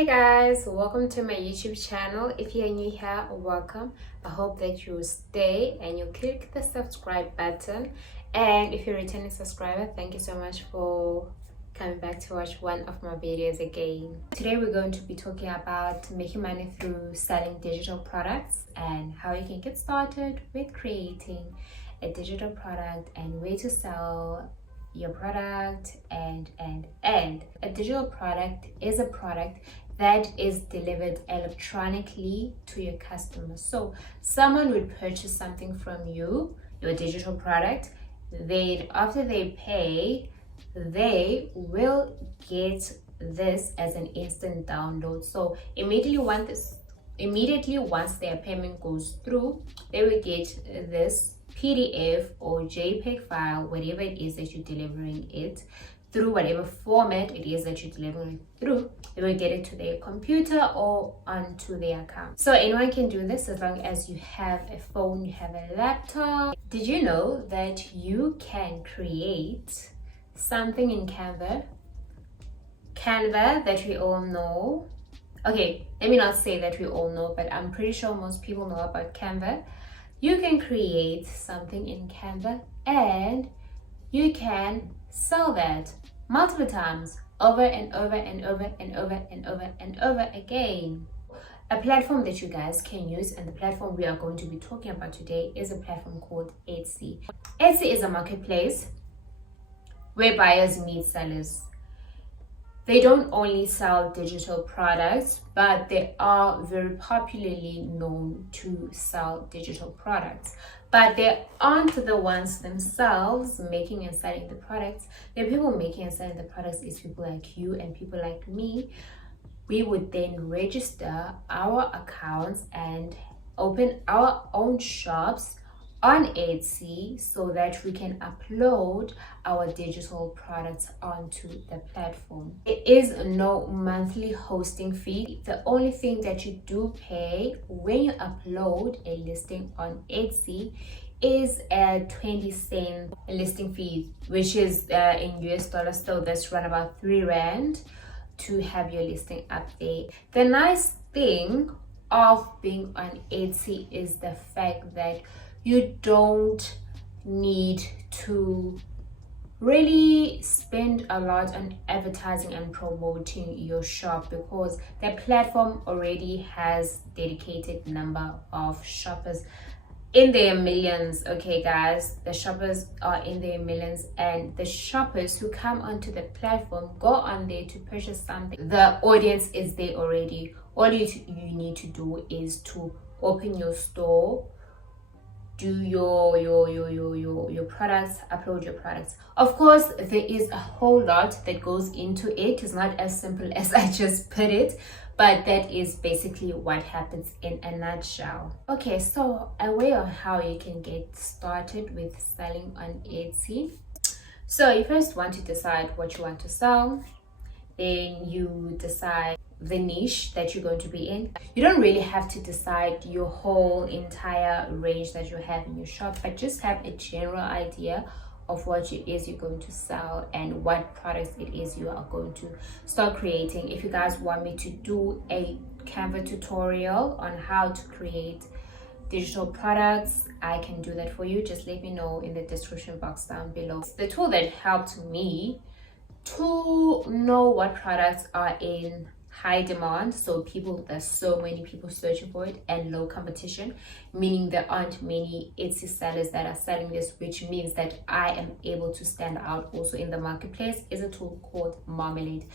Hey guys, welcome to my YouTube channel. If you're new here, welcome. I hope that you stay and you click the subscribe button. And if you're a returning subscriber, thank you so much for coming back to watch one of my videos again. Today we're going to be talking about making money through selling digital products and how you can get started with creating a digital product and where to sell your product and a digital product is a product that is delivered electronically to your customers. So someone would purchase something from you, your digital product, then after they pay, they will get this as an instant download. So immediately once their payment goes through, they will get this PDF or JPEG file, whatever it is that you're delivering it through, whatever format it is that you're delivering it through. They will get it to their computer or onto their account. So anyone can do this as long as you have a phone, you have a laptop. Did you know that you can create something in Canva that we all know? Okay, let me not say that we all know, but I'm pretty sure most people know about Canva. You can create something in Canva and you can sell that multiple times over and over and over and over and over and over again. A platform that you guys can use, and the platform we are going to be talking about today, is a platform called Etsy. Etsy is a marketplace where buyers meet sellers. They don't only sell digital products, but they are very popularly known to sell digital products. But they aren't the ones themselves making and selling the products. The people making and selling the products is people like you and people like me. We would then register our accounts and open our own shops on Etsy so that we can upload our digital products onto the platform. It is no monthly hosting fee. The only thing that you do pay when you upload a listing on Etsy is a 20-cent listing fee, which is in US dollars, so that's around about 3 Rand to have your listing up there. The nice thing of being on Etsy is the fact that you don't need to really spend a lot on advertising and promoting your shop, because the platform already has dedicated number of shoppers in their millions. Okay guys, the shoppers are in their millions, and the shoppers who come onto the platform go on there to purchase something. The audience is there already. All you need to do is to open your store, do your products, upload your products. Of course, there is a whole lot that goes into it. It's not as simple as I just put it, but that is basically what happens in a nutshell. Okay, so a way on how you can get started with selling on Etsy. So you first want to decide what you want to sell. Then you decide the niche that you're going to be in. You don't really have to decide your whole entire range that you have in your shop, but just have a general idea of what it is you're going to sell and what products it is you are going to start creating. If you guys want me to do a Canva tutorial on how to create digital products, I can do that for you. Just let me know in the description box down below. The tool that helped me to know what products are in high demand, so there's so many people searching for it, and low competition, meaning there aren't many Etsy sellers that are selling this, which means that I am able to stand out also in the marketplace, is a tool called Marmalade.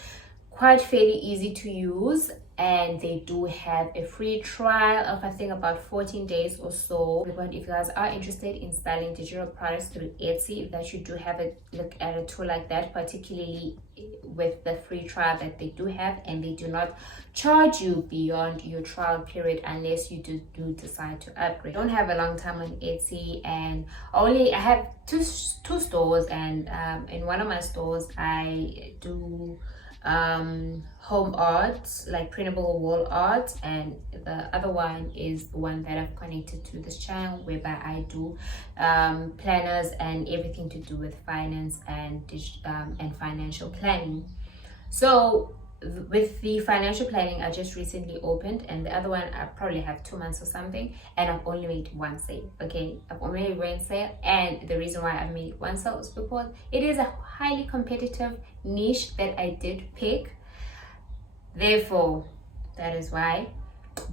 Quite fairly easy to use, and they do have a free trial of I think about 14 days or so. But if you guys are interested in selling digital products through Etsy, that you do have a look at a tool like that, particularly with the free trial that they do have, and they do not charge you beyond your trial period unless you do decide to upgrade. I don't have a long time on Etsy, and I have two stores, and in one of my stores I do home art, like printable wall art, and the other one is the one that I've connected to this channel, whereby I do planners and everything to do with finance and financial planning. So with the financial planning, I just recently opened, and the other one I probably have 2 months or something, and I've only made one sale. Okay, I've only made one sale, and the reason why I've made one sale is because it is a highly competitive niche that I did pick. Therefore, that is why.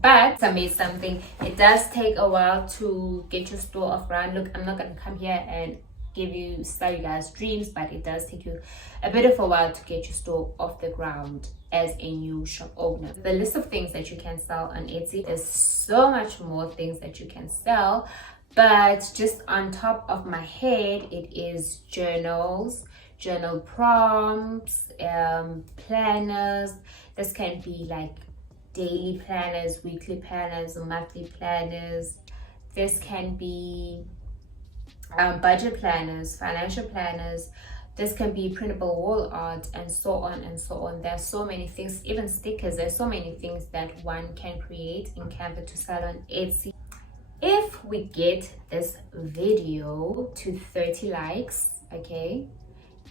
But I made something. It does take a while to get your store off ground. Look, I'm not gonna come here and sell you guys dreams, but it does take you a bit of a while to get your store off the ground as a new shop owner. The list of things that you can sell on Etsy, there's so much more things that you can sell, but just on top of my head, it is journals, journal prompts, planners. This can be like daily planners, weekly planners, monthly planners. This can be budget planners, financial planners. This can be printable wall art, and so on and so on. There's so many things, even stickers. There's so many things that one can create in Canva to sell on Etsy. If we get this video to 30 likes, okay,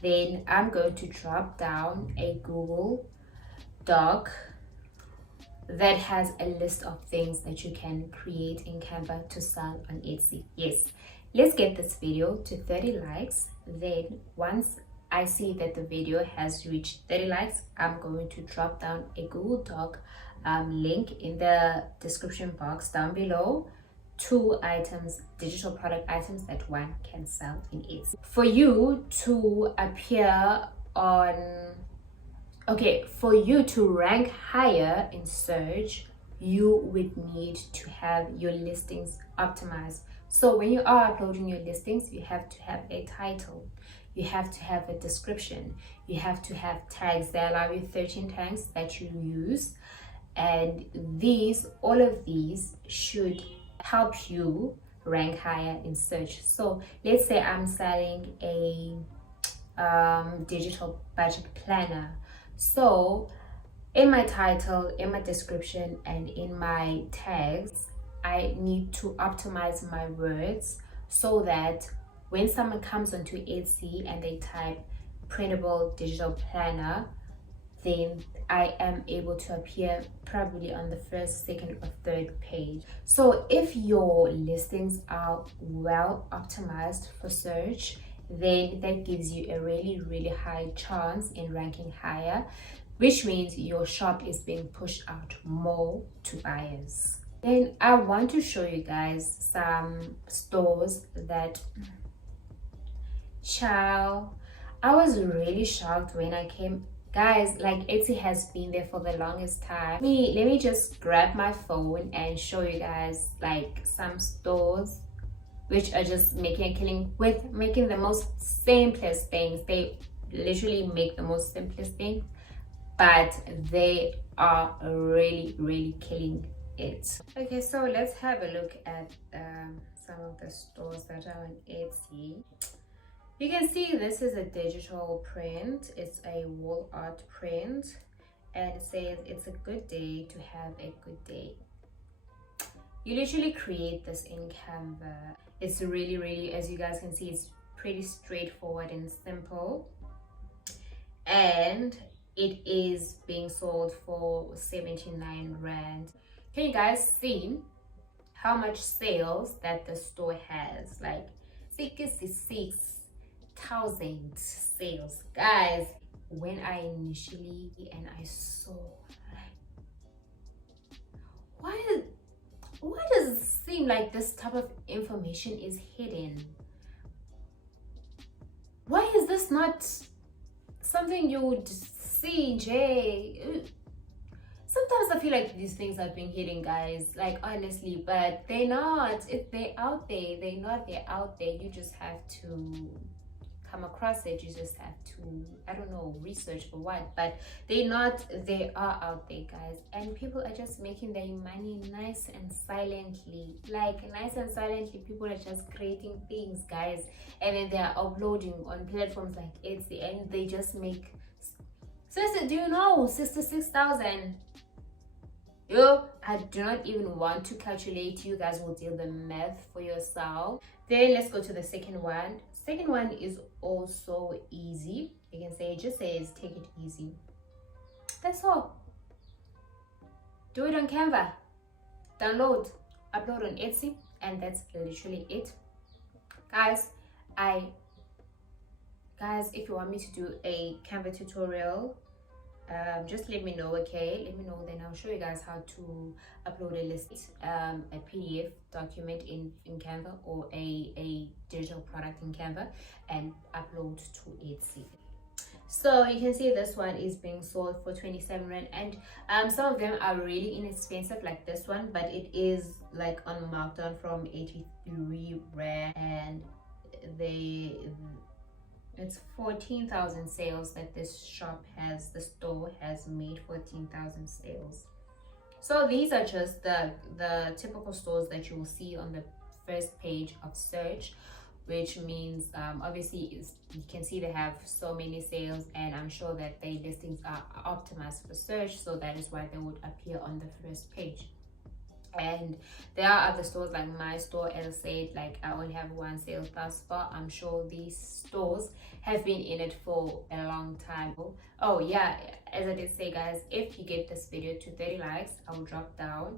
then I'm going to drop down a Google Doc that has a list of things that you can create in Canva to sell on Etsy. Yes, let's get this video to 30 likes. Then once I see that the video has reached 30 likes, I'm going to drop down a Google Doc link in the description box down below. 2 items, digital product items that one can sell in Etsy. For you to appear on, for you to rank higher in search, you would need to have your listings optimized. So when you are uploading your listings, you have to have a title, you have to have a description, you have to have tags. They allow you 13 tags that you use, and all of these should help you rank higher in search. So let's say I'm selling a digital budget planner. So in my title, in my description, and in my tags, I need to optimize my words so that when someone comes onto Etsy and they type printable digital planner, then I am able to appear probably on the first, second, or third page. So if your listings are well optimized for search, then that gives you a really high chance in ranking higher, which means your shop is being pushed out more to buyers. Then I want to show you guys some stores that, I was really shocked when I came. Guys, like, Etsy has been there for the longest time. Let me just grab my phone and show you guys like some stores which are just making a killing with making the most simplest things. They literally make the most simplest things, but they are really killing it. Okay, so let's have a look at some of the stores that are on Etsy. You can see this is a digital print. It's a wall art print, and it says it's a good day to have a good day. You literally create this in Canva. It's really, as you guys can see, it's pretty straightforward and simple, and it is being sold for 79 rand. Can you guys see how much sales that the store has? Like 66,000 sales, guys. When I initially I saw, like, why does it seem like this type of information is hidden? Why is this not something you would see, Jay? Sometimes I feel like these things are being hidden, guys, like, honestly, but they're not. They're out there. They're out there. You just have to come across it. You just have to, I don't know, research or what, but they are out there, guys, and people are just making their money nice and silently. People are just creating things, guys, and then they are uploading on platforms like Etsy, and they just make, sister, do you know 66,000? I do not even want to calculate. You guys will do the math for yourself. Then let's go to the second one. Second one is also easy. You can say, it just says take it easy. That's all. Do it on Canva, download, upload on Etsy, and that's literally it. Guys, if you want me to do a Canva tutorial, just let me know. Okay, let me know, then I'll show you guys how to upload a list, a PDF document in Canva, or a digital product in Canva, and upload to Etsy. So you can see this one is being sold for 27 Rand, and some of them are really inexpensive, like this one, but it is like on markdown from 83 Rand, and it's 14,000 sales that this shop has, the store has made 14,000 sales. So these are just the typical stores that you will see on the first page of search, which means obviously you can see they have so many sales, and I'm sure that their listings are optimized for search, so that is why they would appear on the first page. And there are other stores like my store, as I said, like I only have one sale thus far. I'm sure these stores have been in it for a long time. Oh yeah, as I did say, guys, if you get this video to 30 likes, I will drop down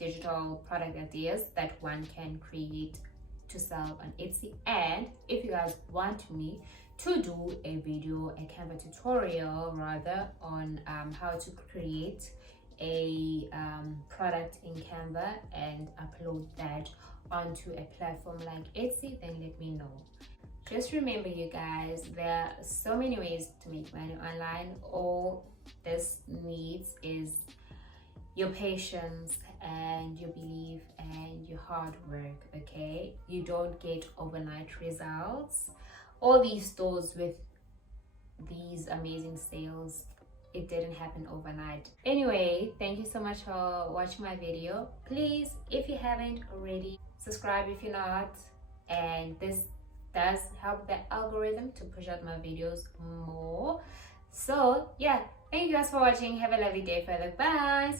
digital product ideas that one can create to sell on Etsy. And if you guys want me to do a video, a Canva tutorial rather, on how to create a product in Canva and upload that onto a platform like Etsy, then let me know. Just remember, you guys, there are so many ways to make money online. All this needs is your patience and your belief and your hard work. Okay, you don't get overnight results. All these stores with these amazing sales, it didn't happen overnight. Anyway, thank you so much for watching my video. Please, if you haven't already, subscribe if you're not, and this does help the algorithm to push out my videos more. So yeah, thank you guys for watching. Have a lovely day further. Bye.